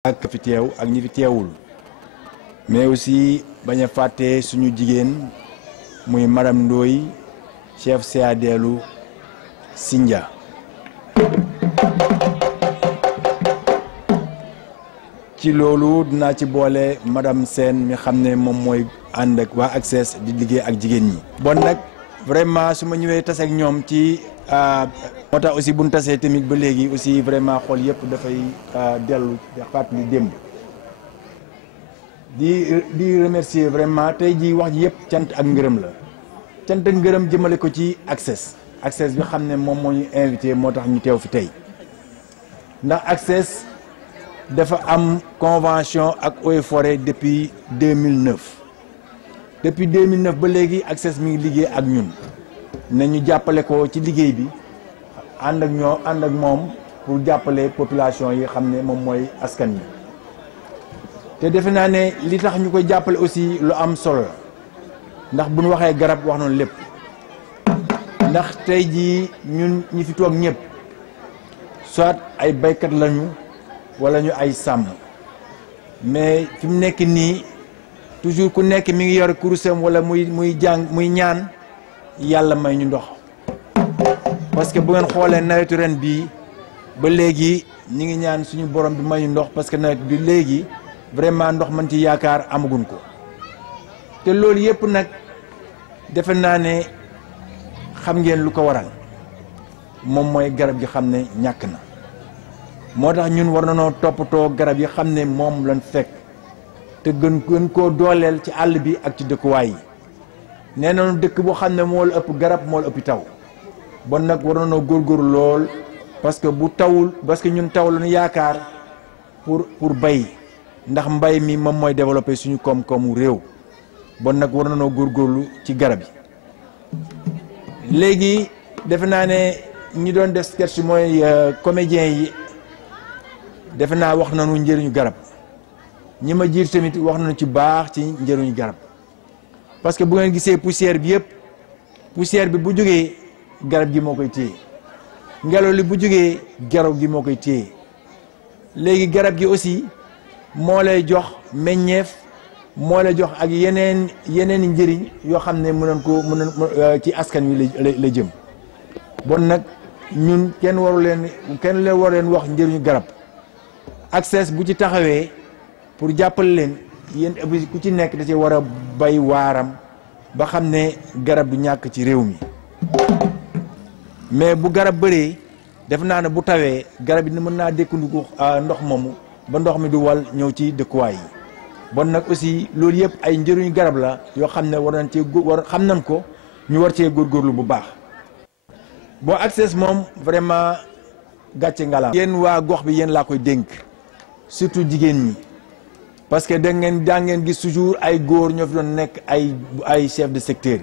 ak fi teew ak ñi fi teewul mais aussi bañ a fàtte suñu jigéen muy madame Ndoye chef CADLu Sindia ci loolu dinaa ci boole madame Sène mi xam ne moom mooy ànd ak waa ACCESS di liggéey ak jigéen ñi. bon nag vraiment su ma ñëwee tase ak ñoom ci moo tax aussi bu ñu tasee tamit ba léegi aussi vraiment xool yëpp dafay dellu fàttali démb di remercier vraiment tey jii wax ji yëpp cant ak ngërëm la cant ak ngërëm jëmale ko ci ACCESS bi xam ne moom moo ñu invité moo tax ñu teew fi tey ndax ACCESS dafa am convention ak Eaux et Forêts depuis 2009 depuis 2009 ba léegi ACCESS mi ngi liggéey ak ñun ne ñu jàppale ko ci liggéey bi ànd ak moom pour jàppale population yi xam ne moom mooy askan wi te defe naa ne li tax ñu koy jàppale aussi lu am solo la ndax bu ñu waxee garab wax noonu lépp ndax tey jii ñun ñi fi toog ñëpp soit ay baykat lañu wala ñu ay sàmm mais fi mu nekk nii toujours ku nekk mi ngi yor kurusam wala muy jàng muy ñaan yàlla may ñu ndox parce que bu ngeen xoolee nawetu ren bii ba léegi ñi ngi ñaan suñu borom bi may ñu ndox parce que nawet bi léegi vraiment ndox man ci yaakaar amaguñ ko te loolu yëpp nag defe naa ne xam ngeen lu ko waral moom mooy garab gi xam ne ñàkk na moo tax ñun war nañoo toppatoo garab yi xam ne moom lañ fekk te gën koo dooleel ci àll bi ak ci dëkkuwaay yi nee nañu dëkk boo xam ne moo la ëpp garab moo la ëpp taw bon nag war nañoo góorgóorlu lool parce que bu tawul parce que ñun taw lañu yaakaar pour bay ndax mbay mi moom mooy développer suñu koom-koomu réew bon nag war nañoo góorgóorlu ci garab yi léegi defe naa ne ñi doon def sketch mooy comédien yi defe naa wax nañu njëriñu garab ñi ma jiir tamit wax nañu ci baax ci njëriñu garab parce que bu ngeen gisee poussière bi yëpp poussière bi bu jógee garab gi moo koy téye ngelaw li bu jógee garab gi moo koy téye léegi garab gi aussi moo lay jox meññeef moo lay jox ak yeneen njëriñ yoo xam ne mën ci askan wi la jëm bon nag ñun kenn waru leen wax njëriñu garab ACCESS bu ci taxawee pour jàppale leen yéen ku ci nekk da ci war a bay waaram ba xam ne garab du ñàkk ci réew mi mais bu garab bëree def naa ne bu tawee garab yi mën naa dékkandiku ndox moomu ba ndox mi du wal ñëw ci dëkkuwaay yi bon nag aussi loolu yëpp ay njëriñu garab la yoo xam ne xam nañ ko ñu war cee góorgóorlu bu baax bon ACCESS moom vraiment gàcce ngalaam yéen waa gox bi yéen laa koy dénk surtout jigéen ñi parce que daa ngeen gis toujours ay góor ñoo fi doon nekk ay chef de secteur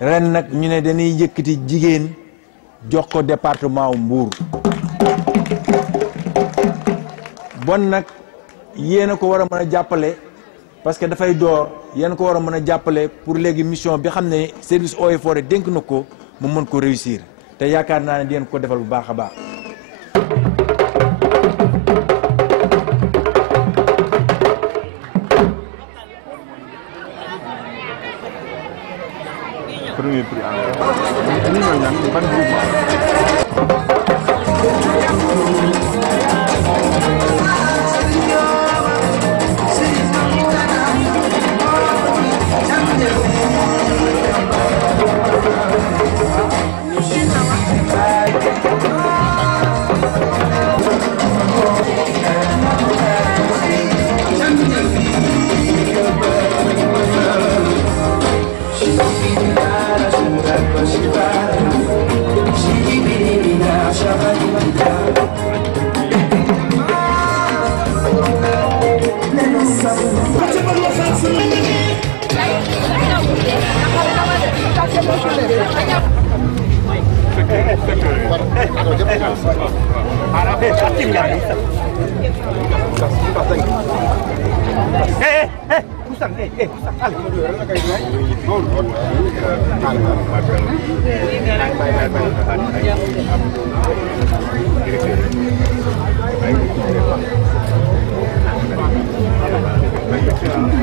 ren nag ñu ne dañuy yëkkati jigéen jox ko département wu Mbour bon nag yéen a ko war a mën a jàppale parce que dafay door yéen a ko war a mën a jàppale pour léegi mission bi xam ne service Eaux et Forêts dénk na ko mu mën ko réussir te yaakaar naa ne di ngeen ko defal bu baax a baax. Premier prix ñi ñoo ñaan ban groupement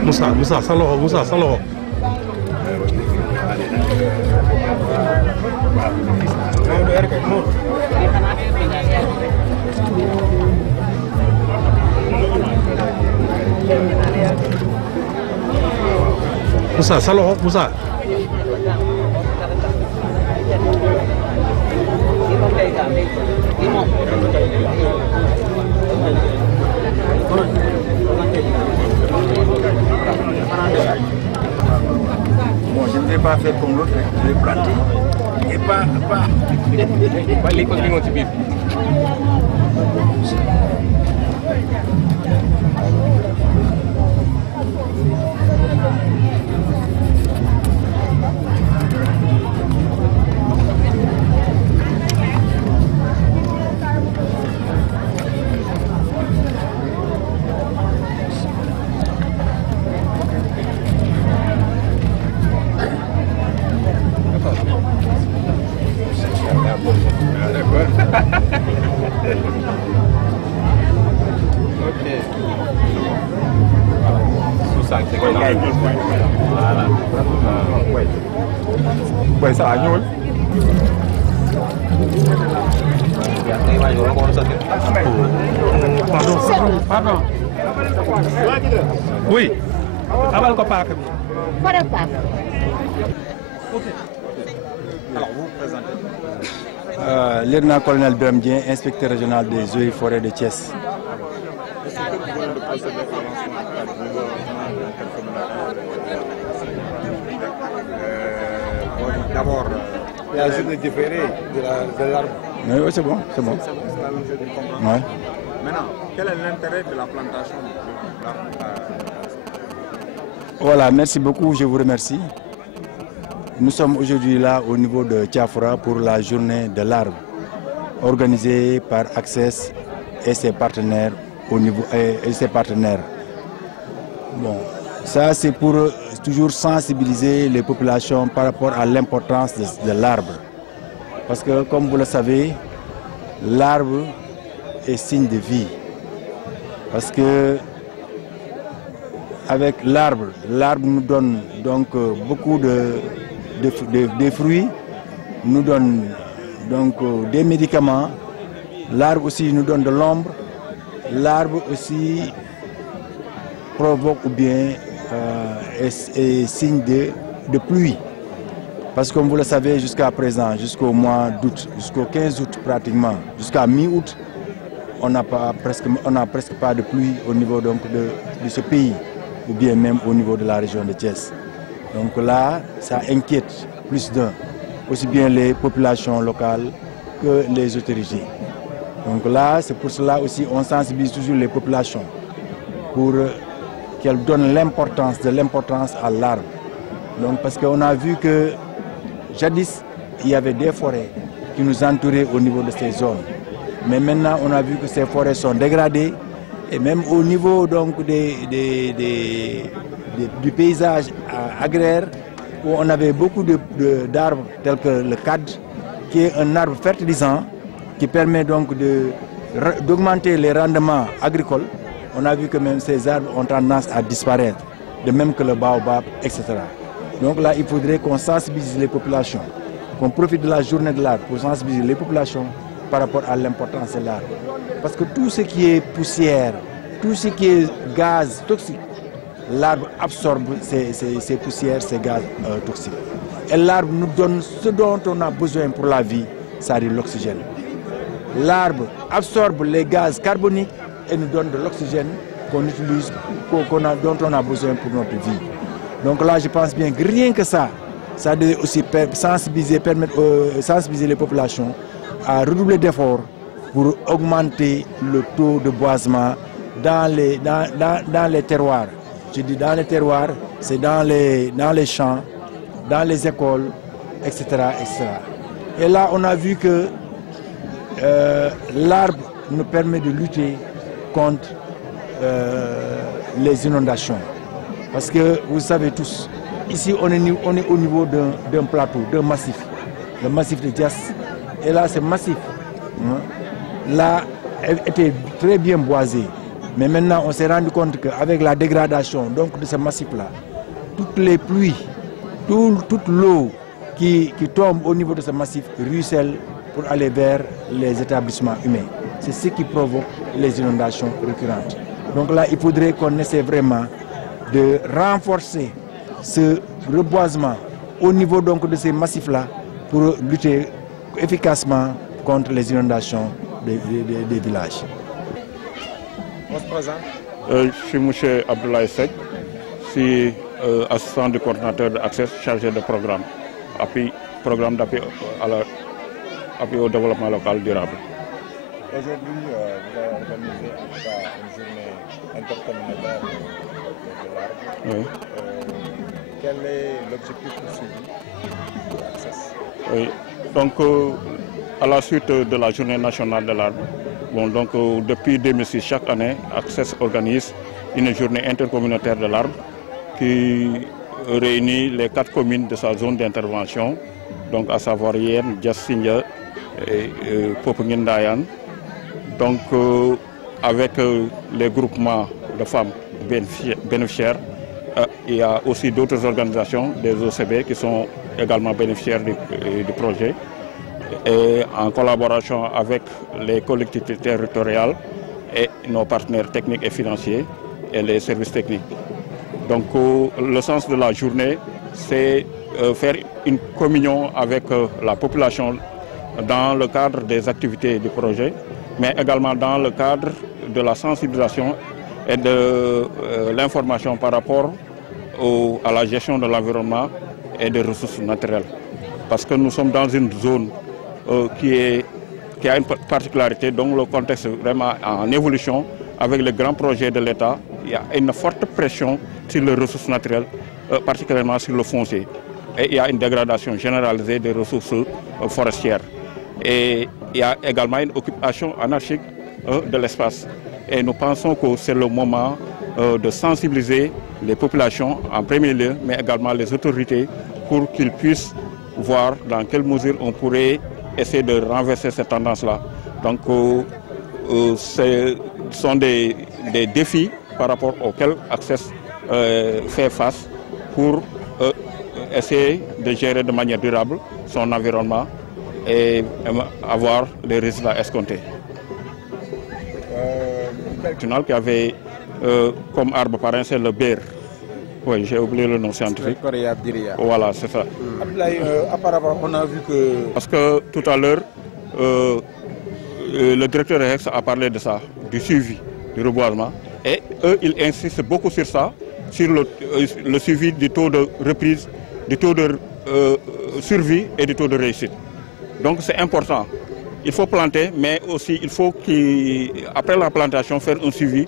Moussa sa loxo. Moussa sa loxo Moussa. Bon, je ne vais pas faire comme l'autre, je vais planter. Et pas les continuer ci biir. Vậy sao anh nhốn? Pardon. Oui. Abal ko paaka bi. Alors vous vous présentez. Lieutenant-colonel Birame Dieng, inspecteur régional des eaux et forêts de Thiès. D'abord, la journée différée de l'arbre. Oui, c'est bon, c'est bon. C'est la même chose, je comprends. Ouais. Maintenant, quel est l'intérêt de la plantation de l'arbre? Voilà, merci beaucoup, je vous remercie. Nous sommes aujourd'hui là au niveau de Thiafoura pour la journée de l'arbre, organisée par Access et ses partenaires au niveau et ses partenaires. Bon, ça c'est pour toujours sensibiliser les populations par rapport à l'importance de l'arbre. Parce que comme vous le savez, l'arbre est signe de vie. Parce que avec l'arbre nous donne donc beaucoup de fruits, nous donne donc des médicaments. L'arbre aussi nous donne de l'ombre. L'arbre aussi provoque ou bien est signe de pluie. Parce que comme vous le savez, jusqu'à présent, jusqu'au mois d'août, jusqu'au 15 août pratiquement, jusqu'à mi-août, on n'a presque pas de pluie au niveau donc de ce pays, ou bien même au niveau de la région de Thiès. Donc là, ça inquiète plus d'un, aussi bien les populations locales que les autorités. Donc là, c'est pour cela aussi on sensibilise toujours les populations pour qu'elles donnent l'importance à l'arbre. Donc parce qu'on a vu que jadis, il y avait des forêts qui nous entouraient au niveau de ces zones. Mais maintenant, on a vu que ces forêts sont dégradées et même au niveau donc du paysage agraire où on avait beaucoup d'arbres tels que le cadre, qui est un arbre fertilisant qui permet donc d'augmenter les rendements agricoles. On a vu que même ces arbres ont tendance à disparaître, de même que le baobab, etc. Donc là, il faudrait qu'on sensibilise les populations, qu'on profite de la journée de l'arbre pour sensibiliser les populations par rapport à l'importance de l'arbre. Parce que tout ce qui est poussière, tout ce qui est gaz toxique, l'arbre absorbe ces poussières, ces gaz toxiques. Et l'arbre nous donne ce dont on a besoin pour la vie, c'est-à-dire l'oxygène. L'arbre absorbe les gaz carboniques et nous donne de l'oxygène qu'on utilise, dont on a besoin pour notre vie. Donc là, je pense bien que rien que ça devait aussi sensibiliser les populations à redoubler d'efforts pour augmenter le taux de boisement dans les terroirs. Je dis dans les terroirs, c'est dans les champs, dans les écoles, etc., etc. Et là, on a vu que l'arbre nous permet de lutter contre les inondations. Parce que vous savez tous, ici on est au niveau d'un plateau, d'un massif, le massif de Thiès. Et là, ce massif, là, était très bien boisé. Mais maintenant, on s'est rendu compte qu'avec la dégradation donc, de ce massif-là, toutes les pluies, toute l'eau qui tombe au niveau de ce massif ruisselle pour aller vers les établissements humains. C'est ce qui provoque les inondations récurrentes. Donc là, il faudrait qu'on essaie vraiment de renforcer ce reboisement au niveau donc, de ces massifs-là pour lutter efficacement contre les inondations des villages. On se présente. Je suis M. Abdoulaye Seck, je suis assistant du coordinateur de Access chargé de programme d'appui au développement local durable. Aujourd'hui, vous avez organisé en tout cas une journée intercommunautaire de l'arbre. Oui. Quel est l'objectif poursuivi pour Access? Oui. Donc, à la suite de la journée nationale de l'arbre, depuis 2006, chaque année, Access organise une journée intercommunautaire de l'arbre qui réunit les 4 communes de sa zone d'intervention, donc à savoir Yen, Diassindia et Popenguine-Dayan. Donc, avec les groupements de femmes bénéficiaires, il y a aussi d'autres organisations, des OCB, qui sont également bénéficiaires du projet. Et en collaboration avec les collectivités territoriales et nos partenaires techniques et financiers et les services techniques. Donc le sens de la journée, c'est faire une communion avec la population dans le cadre des activités du projet, mais également dans le cadre de la sensibilisation et de l'information par rapport à la gestion de l'environnement et des ressources naturelles. Parce que nous sommes dans une zone qui a une particularité, donc le contexte est vraiment en évolution. Avec les grands projets de l'État, il y a une forte pression sur les ressources naturelles, particulièrement sur le foncier. Et il y a une dégradation généralisée des ressources forestières. Et il y a également une occupation anarchique de l'espace. Et nous pensons que c'est le moment de sensibiliser les populations en premier lieu, mais également les autorités, pour qu'ils puissent voir dans quelle mesure on pourrait essayer de renverser cette tendance-là. Donc, ce sont des défis par rapport auxquels Access fait face pour essayer de gérer de manière durable son environnement et avoir les résultats escomptés. Qui avait comme arbre parrain, c'est le bér. Oui, j'ai oublié le nom scientifique. Voilà, c'est ça. Apparemment, on a vu que... Parce que tout à l'heure, le directeur de Hex a parlé de ça, du suivi, du reboisement. Et eux, ils insistent beaucoup sur ça, sur le suivi du taux de reprise, du taux de survie et du taux de réussite. Donc c'est important. Il faut planter, mais aussi il faut qu'après la plantation, faire un suivi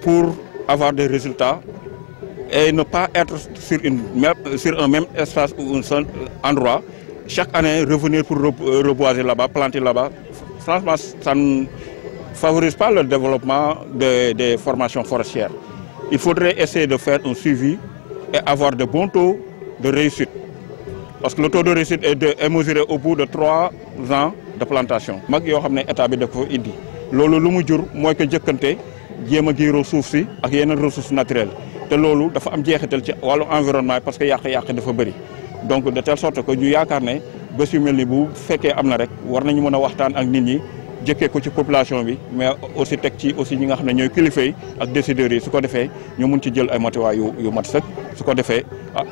pour avoir des résultats et ne pas être sur un même espace ou un seul endroit. Chaque année, revenir pour reboiser là-bas, planter là-bas. Franchement, ça ne favorise pas le développement des formations forestières. Il faudrait essayer de faire un suivi et avoir de bons taux de réussite. Parce que le taux de réussite est mesuré au bout de 3 ans de plantation. Mag yoo xam ne état bi dafa indi loolu lu mu jur mooy que jëkkante jéem a giiroo suuf si ak yeneen ressources naturelles te loolu dafa am jeexital ci wàllu environnement parce que yàq-yàq dafa bëri. Donc de telle sorte que ñu yaakaar ne bés yu mel ni bu fekkee am na rek war nañu mën a waxtaan ak nit ñi jëkkee ko ci population bi mais aussi teg ci aussi ñi nga xam ne ñooy kilifa yi ak décideurs yi su ko defee ñu mun ci jël ay matuwaay yu mat sëkk su ko defee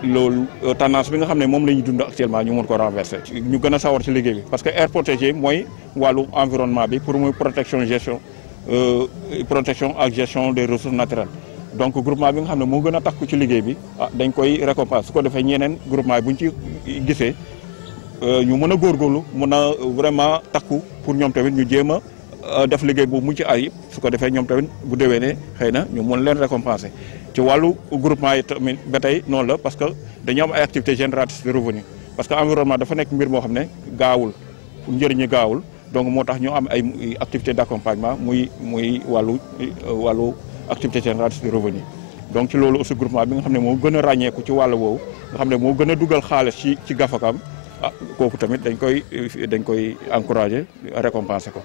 loolu tendance bi nga xam ne moom la ñu dund actuellement ñu mun ko renverser. ñu gën a sawar ci liggéey bi parce que aire protégée mooy wàllu environnement bi pour muy protection ak gestion des ressources naturelles. Donc groupement bi nga xam ne moo gën a takku ci liggéey bi dañ koy récompense su ko defee ñeneen groupement yi buñ ci gisee ñu mën a góorgóorlu mën a vraiment takku pour ñoom tamit ñu jéem a def liggéey bu mucc ayib su ko defee ñoom tamit bu déwénee xëy na ñu mën leen récompenser. ci wàllu groupement yi tamit ba tey noonu la parce que dañoo am ay activités génératrices de revenus parce que environnement dafa nekk mbir moo xam ne gaawul njëriñi gaawul donc moo tax ñu am ay activités d'accompagnement muy wàllu activité génératrice de revenus. Donc ci loolu aussi groupement bi nga xam ne moo gën a ràññeeku ci wàll woowu nga xam ne moo gën a dugal xaalis ci gafakam kooku tamit dañ koy encourager récompenser ko.